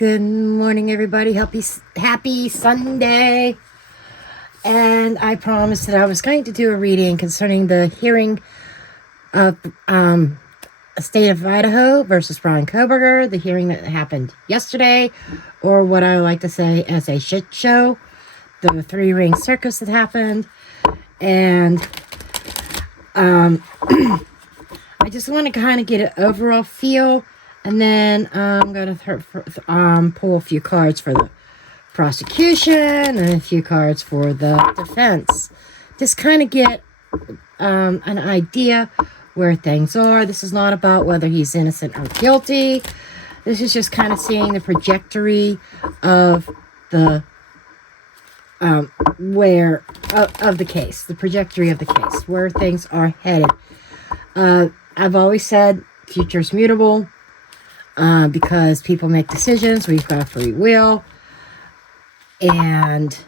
Good morning, everybody. Happy Sunday. And I promised that I was going to do a reading concerning the hearing of State of Idaho versus Bryan Kohberger, the hearing that happened yesterday, or what I like to say as a shit show, the three-ring circus that happened. And I just want to kind of get an overall feel. And then I'm going to pull a few cards for the prosecution and a few cards for the defense. Just kind of get an idea where things are. This is not about whether he's innocent or guilty. This is just kind of seeing the trajectory of the of the case, the trajectory of the case, where things are headed. I've always said future's mutable. Because people make decisions, we've got free will, and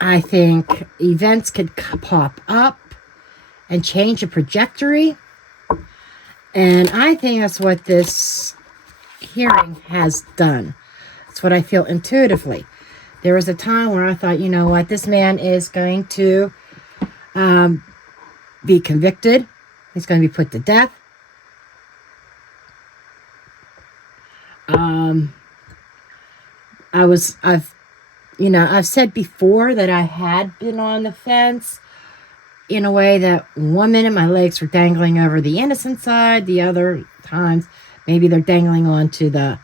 I think events could pop up and change the trajectory, and I think that's what this hearing has done. That's what I feel intuitively. There was a time where I thought, you know what, this man is going to be convicted, he's going to be put to death. I've said before that I had been on the fence in a way that 1 minute my legs were dangling over the innocent side, the other times maybe they're dangling onto the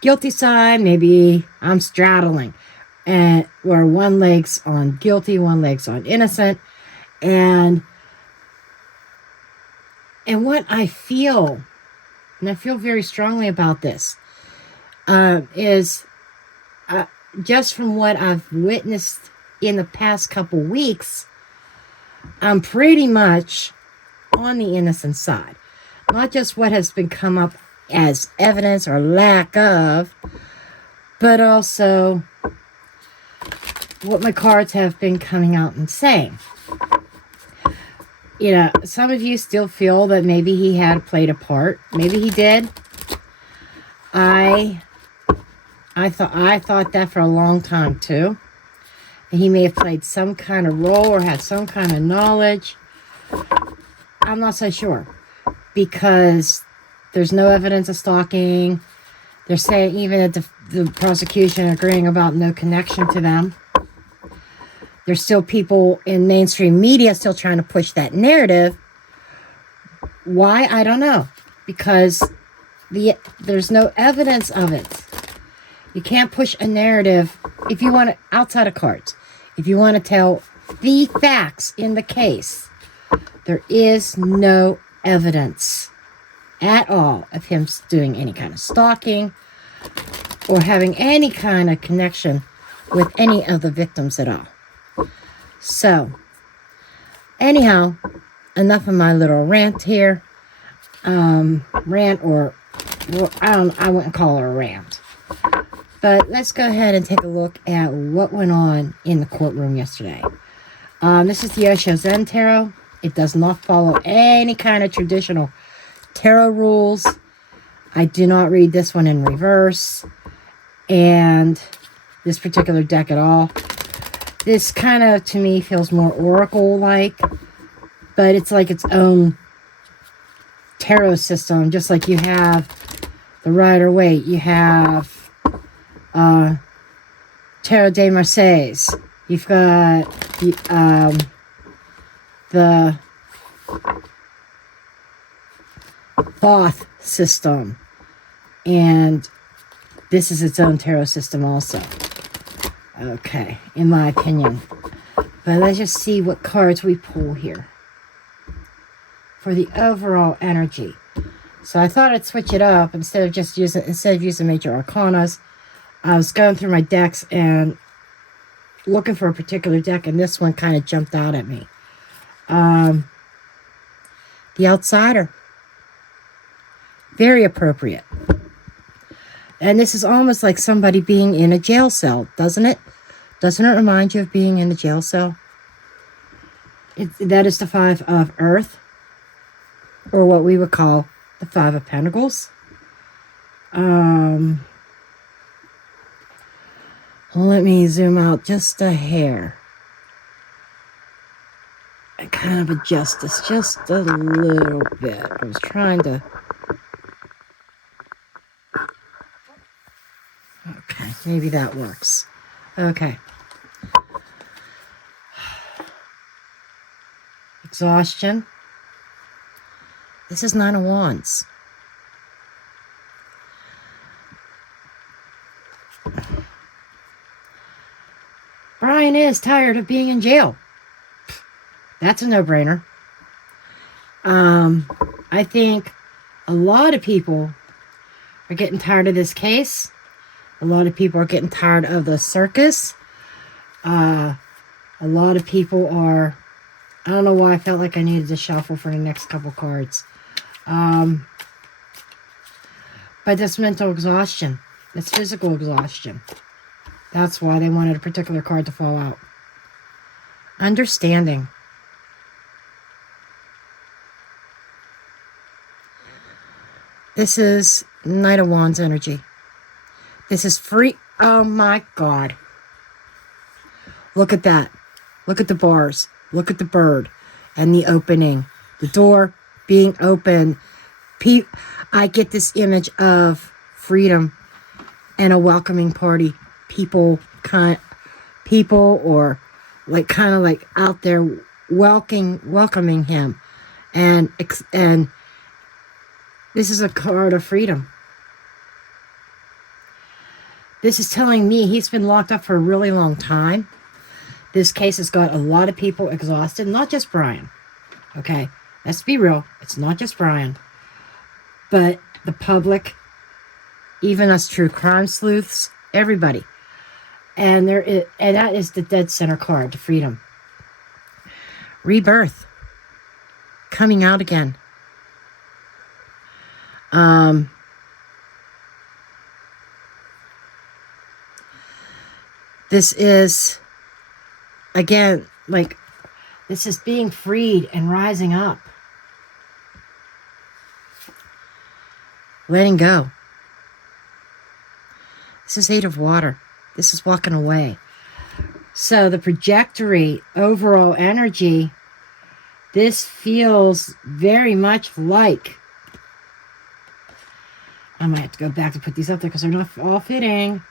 guilty side, maybe I'm straddling, and where one leg's on guilty, one leg's on innocent, and what I feel, and I feel very strongly about this, is just from what I've witnessed in the past couple weeks, I'm pretty much on the innocent side. Not just what has been come up as evidence or lack of, but also what my cards have been coming out and saying. You know, some of you still feel that maybe he had played a part. Maybe he did. I thought that for a long time too. He may have played some kind of role or had some kind of knowledge. I'm not so sure, because there's no evidence of stalking. They're saying even that the prosecution agreeing about no connection to them. There's still people in mainstream media still trying to push that narrative. Why? I don't know. Because there's no evidence of it. You can't push a narrative if you want to, outside of cards. If you want to tell the facts in the case, there is no evidence at all of him doing any kind of stalking or having any kind of connection with any of the victims at all. So, anyhow, enough of my little rant here. Rant, or I wouldn't call it a rant. But let's go ahead and take a look at what went on in the courtroom yesterday. This is the Osho Zen Tarot. It does not follow any kind of traditional tarot rules. I do not read this one in reverse, and this particular deck at all. This kind of, to me, feels more oracle-like, but it's like its own tarot system, just like you have the Rider-Waite, you have Tarot de Marseilles, you've got the Thoth system, and this is its own tarot system also. Okay, in my opinion. But let's just see what cards we pull here for the overall energy. So I thought I'd switch it up instead of using major arcanas. I was going through my decks and looking for a particular deck, and this one kind of jumped out at me. The Outsider. Very appropriate. And this is almost like somebody being in a jail cell, doesn't it? Doesn't it remind you of being in a jail cell? That is the Five of Earth, or what we would call the Five of Pentacles. Let me zoom out just a hair. I kind of adjust this just a little bit. I was trying to... Okay, maybe that works. Okay. Exhaustion. This is Nine of Wands. Bryan is tired of being in jail. That's a no-brainer. I think a lot of people are getting tired of this case. A lot of people are getting tired of the circus. A lot of people are... I don't know why I felt like I needed to shuffle for the next couple cards. But that's mental exhaustion. It's physical exhaustion. That's why they wanted a particular card to fall out. Understanding. This is Knight of Wands energy. This is free. Oh my God. Look at that. Look at the bars. Look at the bird and the opening. The door being open. I get this image of freedom and a welcoming party. People or like kind of like out there welcoming him. And this is a card of freedom. This is telling me he's been locked up for a really long time. This case has got a lot of people exhausted, not just Bryan. Okay, let's be real. It's not just Bryan. But the public, even us true crime sleuths, everybody. And that is the dead center card, the freedom. Rebirth. Coming out again. This is, again, like, this is being freed and rising up. Letting go. This is Eight of Water. This is walking away. So the trajectory, overall energy, this feels very much like, I might have to go back to put these up there because they're not all fitting.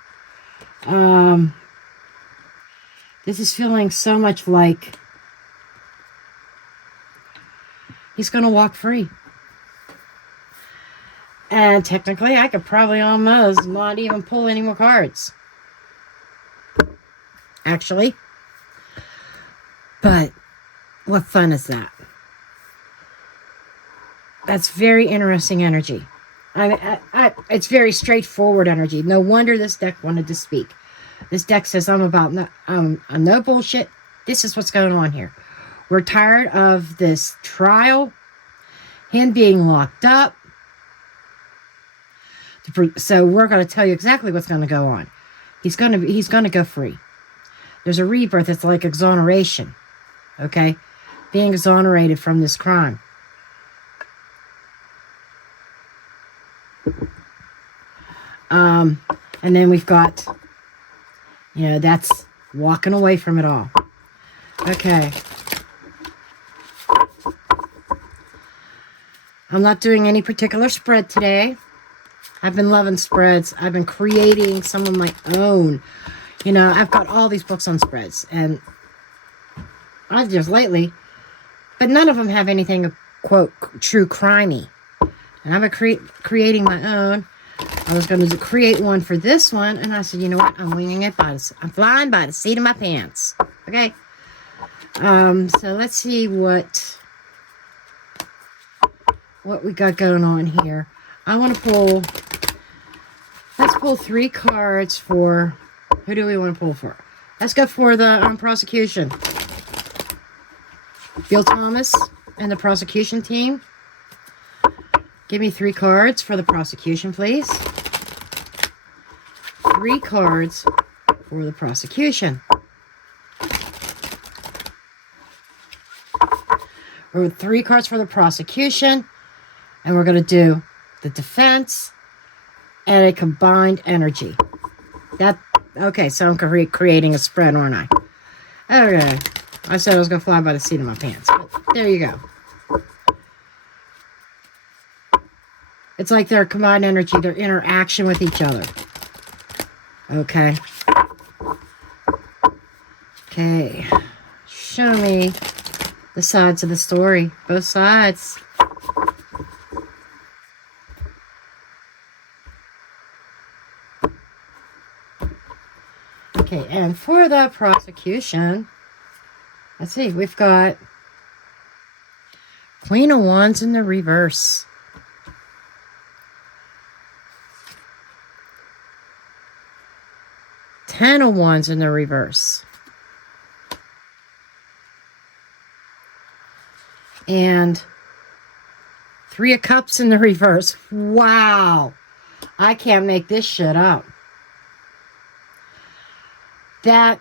This is feeling so much like he's going to walk free. And technically, I could probably almost not even pull any more cards. Actually. But what fun is that? That's very interesting energy. It's very straightforward energy. No wonder this deck wanted to speak. This deck says I'm no bullshit. This is what's going on here. We're tired of this trial, him being locked up. So we're going to tell you exactly what's going to go on. He's going to go free. There's a rebirth. It's like exoneration. Okay? Being exonerated from this crime. And then we've got, that's walking away from it all. Okay. I'm not doing any particular spread today. I've been loving spreads. I've been creating some of my own. I've got all these books on spreads. And I've just lately, but none of them have anything, quote, true crimey. And I've been creating my own. I was going to create one for this one. And I said, you know what? I'm winging it I'm flying by the seat of my pants. Okay. So let's see what we got going on here. I want to pull, let's pull 3 cards for, who do we want to pull for? Let's go for the prosecution. Bill Thomas and the prosecution team. Give me 3 cards for the prosecution, please. 3 cards for the prosecution. Or 3 cards for the prosecution. And we're going to do the defense and a combined energy. Okay, so I'm creating a spread, aren't I? Okay. I said I was going to fly by the seat of my pants, but there you go. It's like their combined energy, their interaction with each other. Okay. Okay. Show me the sides of the story. Both sides. Okay, and for the prosecution, let's see, we've got Queen of Wands in the reverse. Ten of Wands in the reverse. And Three of Cups in the reverse. Wow. I can't make this shit up. That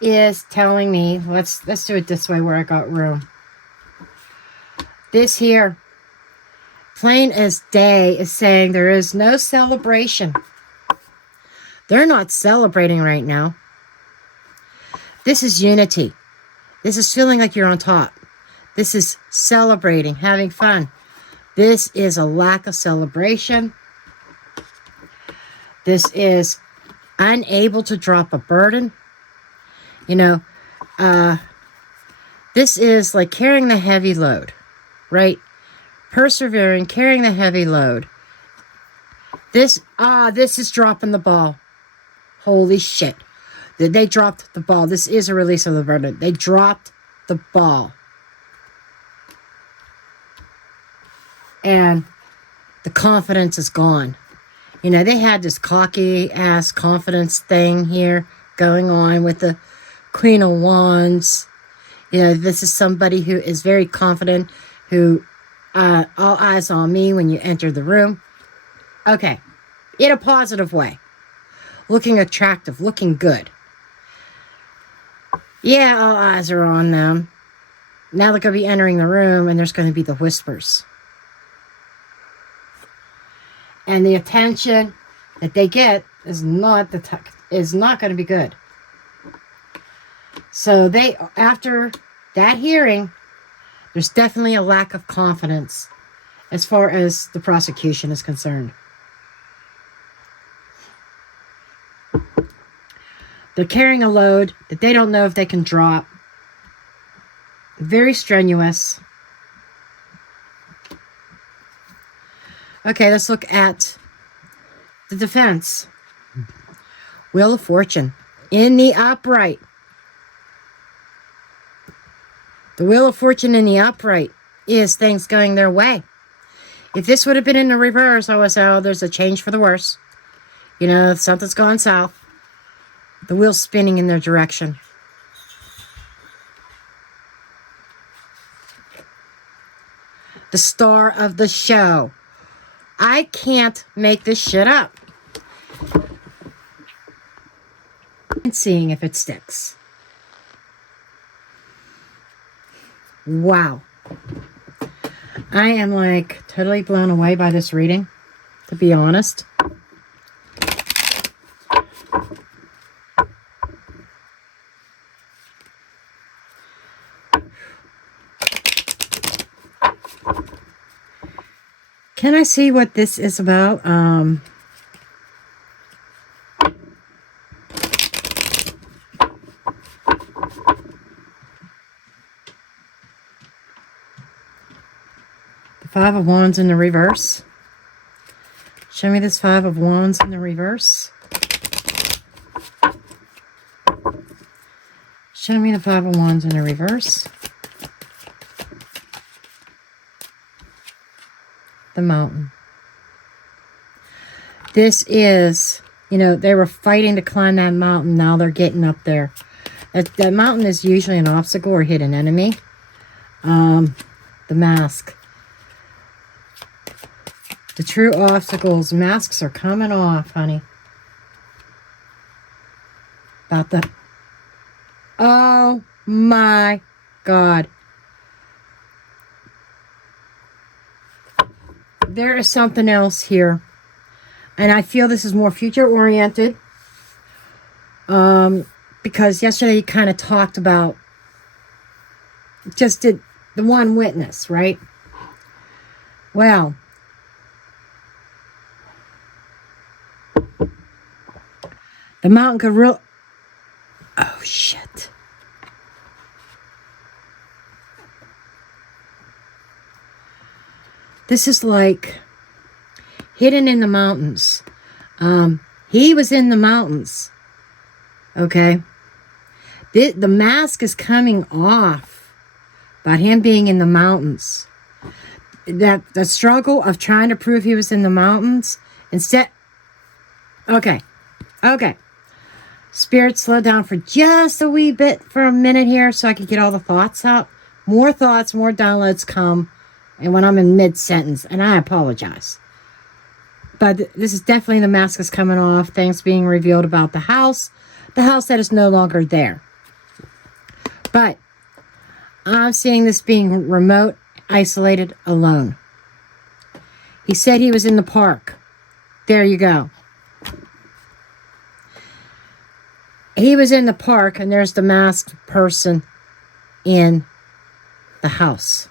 is telling me, let's do it this way where I got room. This here, plain as day, is saying there is no celebration. They're not celebrating right now. This is unity. This is feeling like you're on top. This is celebrating, having fun. This is a lack of celebration. This is unable to drop a burden. You know, this is like carrying the heavy load, right? Persevering, carrying the heavy load. This is dropping the ball. Holy shit. They dropped the ball. This is a release of the burden. They dropped the ball. And the confidence is gone. You know, they had this cocky-ass confidence thing here going on with the Queen of Wands. You know, this is somebody who is very confident, who all eyes on me when you enter the room. Okay. In a positive way. Looking attractive, looking good. Yeah, all eyes are on them. Now they're going to be entering the room, and there's going to be the whispers. And the attention that they get is not going to be good. So after that hearing, there's definitely a lack of confidence as far as the prosecution is concerned. They're carrying a load that they don't know if they can drop. Very strenuous. Okay, let's look at the defense. Wheel of Fortune in the upright. The Wheel of Fortune in the upright is things going their way. If this would have been in the reverse, I would say, oh, there's a change for the worse. You know, something's gone south. The wheel's spinning in their direction. The star of the show. I can't make this shit up. And seeing if it sticks. Wow. I am like totally blown away by this reading, to be honest. Can I see what this is about? The Five of Wands in the reverse. Show me this Five of Wands in the reverse. Show me the Five of Wands in the reverse. The Mountain. This is, you know, they were fighting to climb that mountain. Now they're getting up there. That mountain is usually an obstacle or hidden enemy. The mask. The true obstacles. Masks are coming off, honey. About the... Oh my God. There is something else here. And I feel this is more future-oriented. Because yesterday you kind of talked about just the one witness, right? Well, the mountain could real... Oh, shit. This is like hidden in the mountains. He was in the mountains. Okay? The mask is coming off about him being in the mountains. That the struggle of trying to prove he was in the mountains instead... Okay. Okay. Spirit, slow down for just a wee bit for a minute here so I can get all the thoughts out. More thoughts, more downloads come. And when I'm in mid-sentence, and I apologize. But this is definitely the mask is coming off. Things being revealed about the house. The house that is no longer there. But I'm seeing this being remote, isolated, alone. He said he was in the park. There you go. He was in the park, and there's the masked person in the house.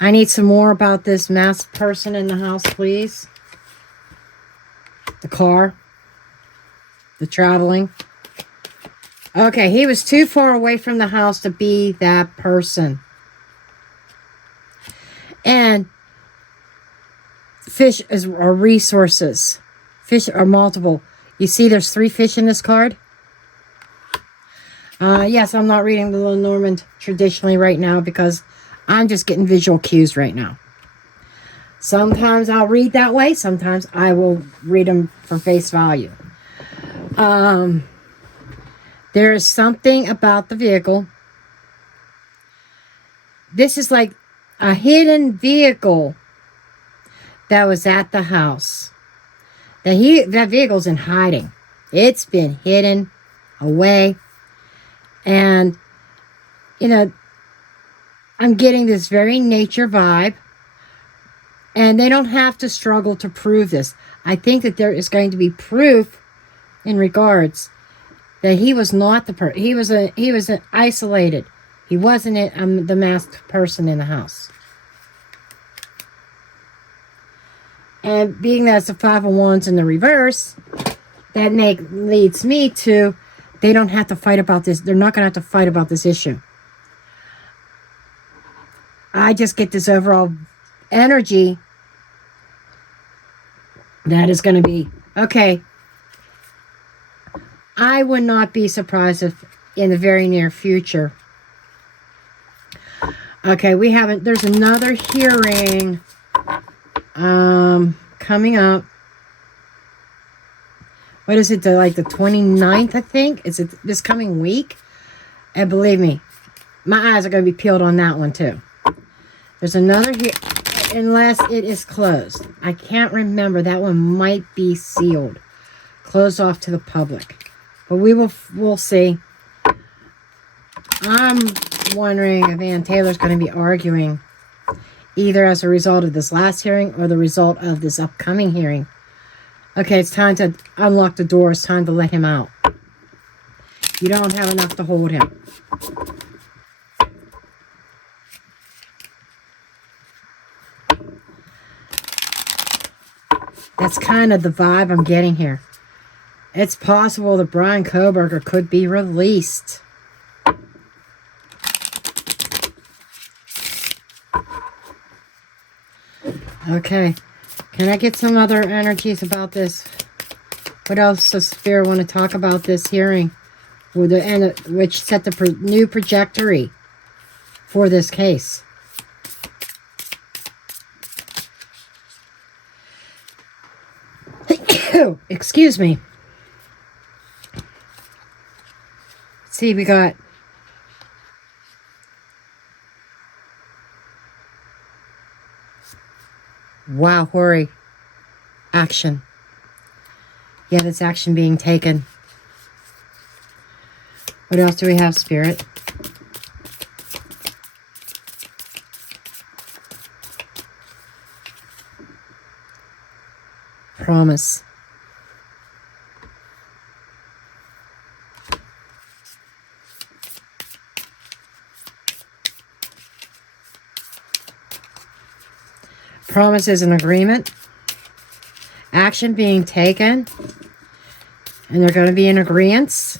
I need some more about this masked person in the house, please. The car. The traveling. Okay, he was too far away from the house to be that person. And fish are resources. Fish are multiple. You see there's 3 fish in this card? Yes, I'm not reading the LENORMAND traditionally right now because I'm just getting visual cues right now. Sometimes I'll read that way. Sometimes I will read them for face value. There is something about the vehicle. This is like a hidden vehicle that was at the house. That vehicle's in hiding. It's been hidden away. And, you know, I'm getting this very nature vibe. And they don't have to struggle to prove this. I think that there is going to be proof in regards that he was not the person. He was an isolated. He wasn't the masked person in the house. And being that it's the 5 of Wands in the reverse, that leads me to they don't have to fight about this. They're not going to have to fight about this issue. I just get this overall energy that is going to be, okay, I would not be surprised if in the very near future. Okay, there's another hearing coming up. What is it, like the 29th, I think? Is it this coming week? And believe me, my eyes are going to be peeled on that one too. There's another here, unless it is closed. I can't remember. That one might be sealed. Closed off to the public. But we'll see. I'm wondering if Ann Taylor's going to be arguing either as a result of this last hearing or the result of this upcoming hearing. Okay, it's time to unlock the door. It's time to let him out. You don't have enough to hold him. That's kind of the vibe I'm getting here. It's possible that Bryan Kohberger could be released. Okay. Can I get some other energies about this? What else does Spirit want to talk about this hearing? Which set the new trajectory for this case. Excuse me. Let's see, we got wow, hurry. Action. Yeah, that's action being taken. What else do we have, Spirit? Promise. Promise is an agreement. Action being taken. And they're going to be in agreement.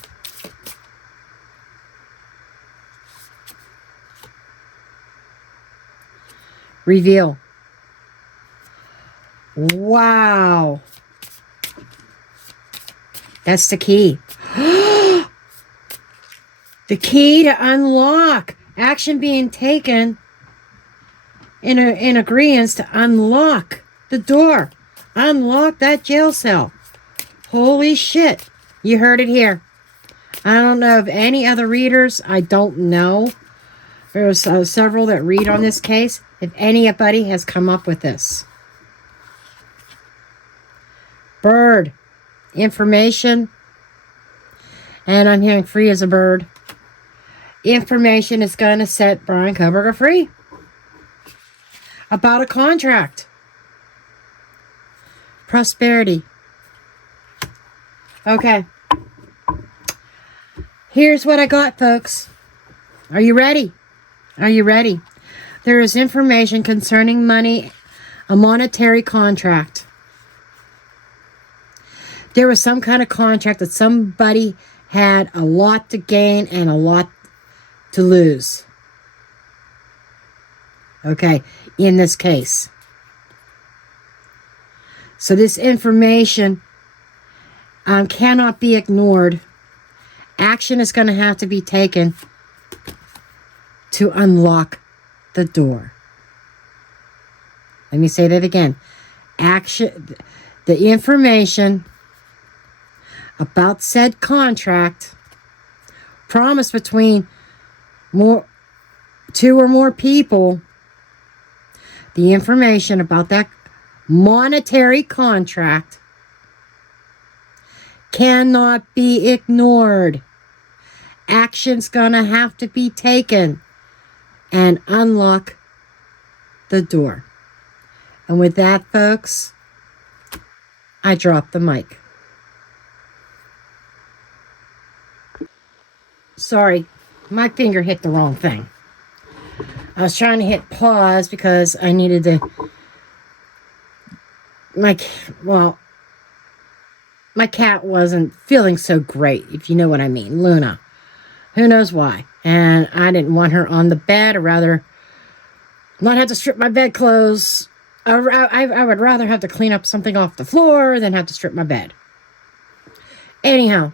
Reveal. Wow. That's the key. The key to unlock. Action being taken in agreement to unlock the door. Unlock that jail cell. Holy shit. You heard it here. I don't know of any other readers. I don't know. There's several that read on this case. If anybody has come up with this. Bird. Information. And I'm hearing free as a bird. Information is going to set Bryan Kohberger free. About a contract. Prosperity. Okay. Here's what I got, folks. Are you ready? Are you ready? There is information concerning money, a monetary contract. There was some kind of contract that somebody had a lot to gain and a lot to lose. Okay, in this case. So this information cannot be ignored. Action is going to have to be taken to unlock the door. Let me say that again. Action, the information about said contract, promise between two or more people, the information about that monetary contract cannot be ignored. Action's gonna have to be taken and unlock the door. And with that, folks, I drop the mic. Sorry, my finger hit the wrong thing. I was trying to hit pause because I needed to... My cat wasn't feeling so great, if you know what I mean. Luna. Who knows why. And I didn't want her on the bed, or rather not have to strip my bedclothes. I would rather have to clean up something off the floor than have to strip my bed. Anyhow.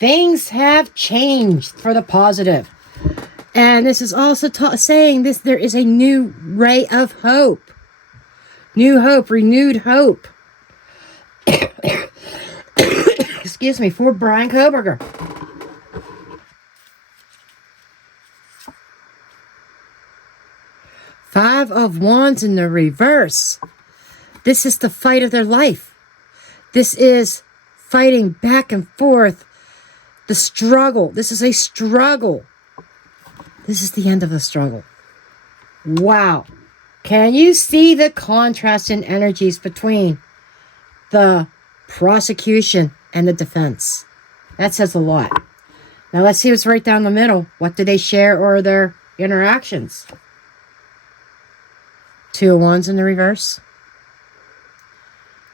Things have changed for the positive. And this is also saying this: there is a new ray of hope. New hope, renewed hope. Excuse me, for Bryan Kohberger. Five of Wands in the reverse. This is the fight of their life. This is fighting back and forth. The struggle. This is a struggle. This is the end of the struggle. Wow. Can you see the contrast in energies between the prosecution and the defense? That says a lot. Now let's see what's right down the middle. What do they share or their interactions? Two of Wands in the reverse.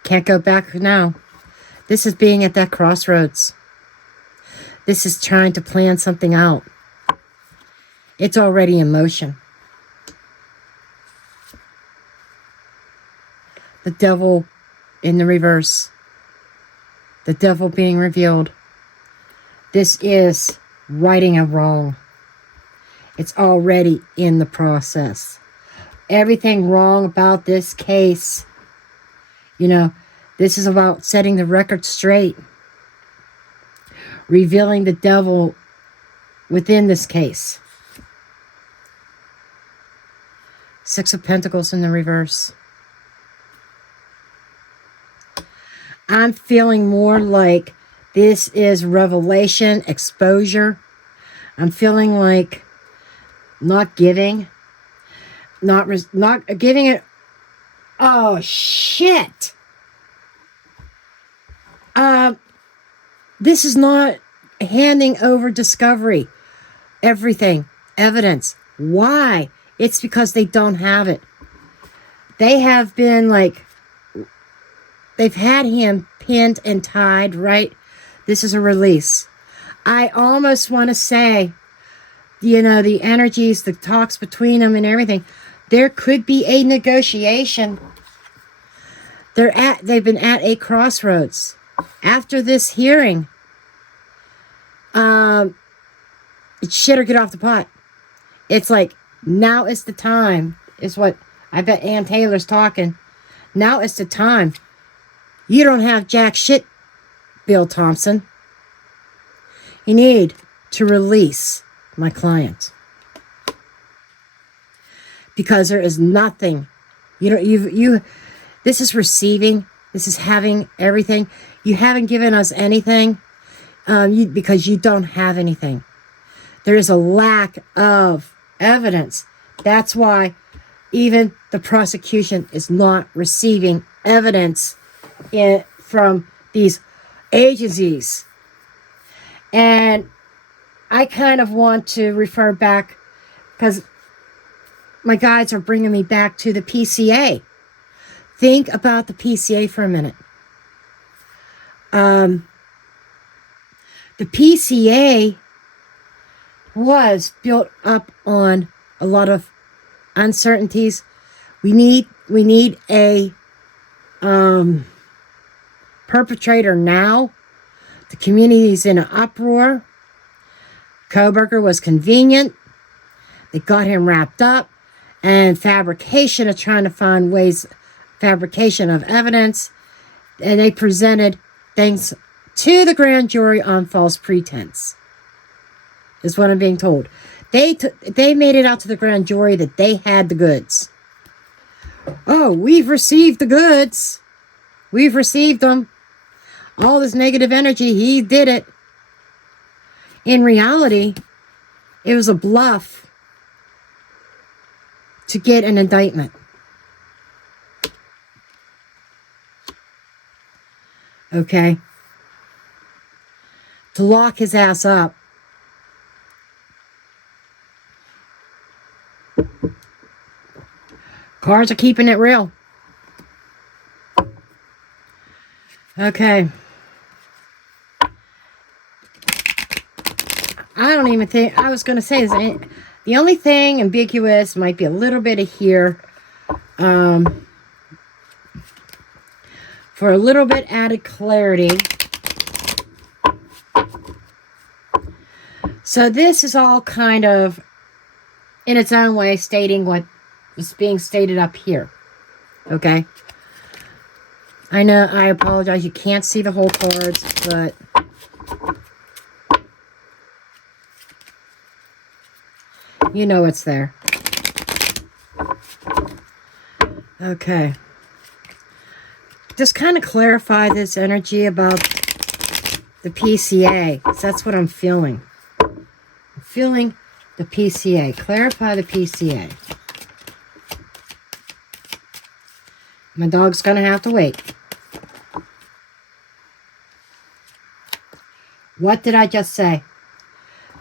Can't go back now. This is being at that crossroads. This is trying to plan something out. It's already in motion. The Devil in the reverse. The Devil being revealed. This is righting a wrong. It's already in the process. Everything wrong about this case. You know, this is about setting the record straight. Revealing the devil within this case. Six of Pentacles in the reverse. I'm feeling more like this is revelation, exposure. I'm feeling like not giving. Not giving it Oh, shit. This is not handing over discovery. Everything. Evidence. Why? It's because they don't have it. They have been like, they've had him pinned and tied, right? This is a release. I almost want to say, you know, the energies, the talks between them and everything, there could be a negotiation. They've been at a crossroads. After this hearing, it's shit or get off the pot. It's like, now is the time, is what I bet Ann Taylor's talking. Now is the time. You don't have jack shit, Bill Thompson. You need to release my client. Because there is nothing. This is receiving. This is having everything. You haven't given us anything because you don't have anything. There is a lack of evidence. That's why even the prosecution is not receiving evidence from these agencies. And I kind of want to refer back, because my guides are bringing me back to the PCA. Think about the PCA for a minute. The PCA was built up on a lot of uncertainties. We need a perpetrator now. The community's in an uproar. Kohberger was convenient. They got him wrapped up. And fabrication of trying to find ways, fabrication of evidence. And they presented things to the grand jury on false pretense, is what I'm being told. They made it out to the grand jury that they had the goods. Oh, we've received the goods. We've received them. All this negative energy, he did it. In reality, it was a bluff to get an indictment. Okay? To lock his ass up. Cards are keeping it real. Okay. I don't even think, I was going to say this. The only thing ambiguous might be a little bit of here. For a little bit added clarity. So this is all kind of, in its own way, stating what is being stated up here. Okay? I know, I apologize. You can't see the whole cards, but you know it's there. Okay. Just kind of clarify this energy about the PCA. That's what I'm feeling. I'm feeling the PCA. Clarify the PCA. My dog's going to have to wait. What did I just say?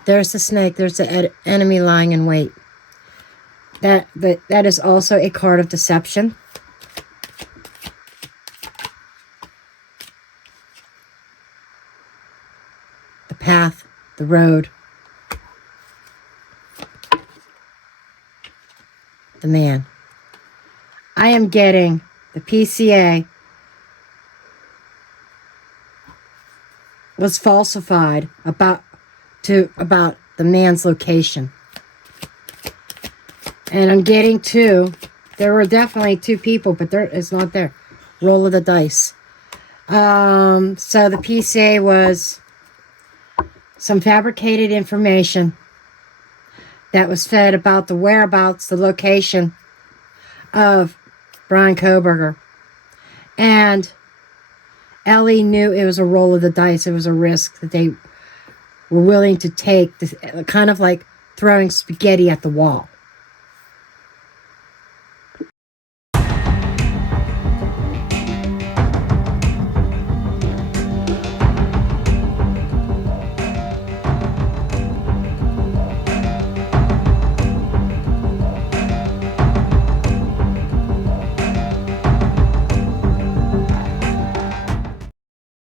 There's the snake. There's the enemy lying in wait. That is also a card of deception. The path, the road, the man. I am getting the PCA was falsified about the man's location. And I'm getting two. There were definitely two people, but it's not there. Roll of the dice. So the PCA was some fabricated information that was fed about the whereabouts, the location of Bryan Kohberger. And Ellie knew it was a roll of the dice. It was a risk that they were willing to take, kind of like throwing spaghetti at the wall.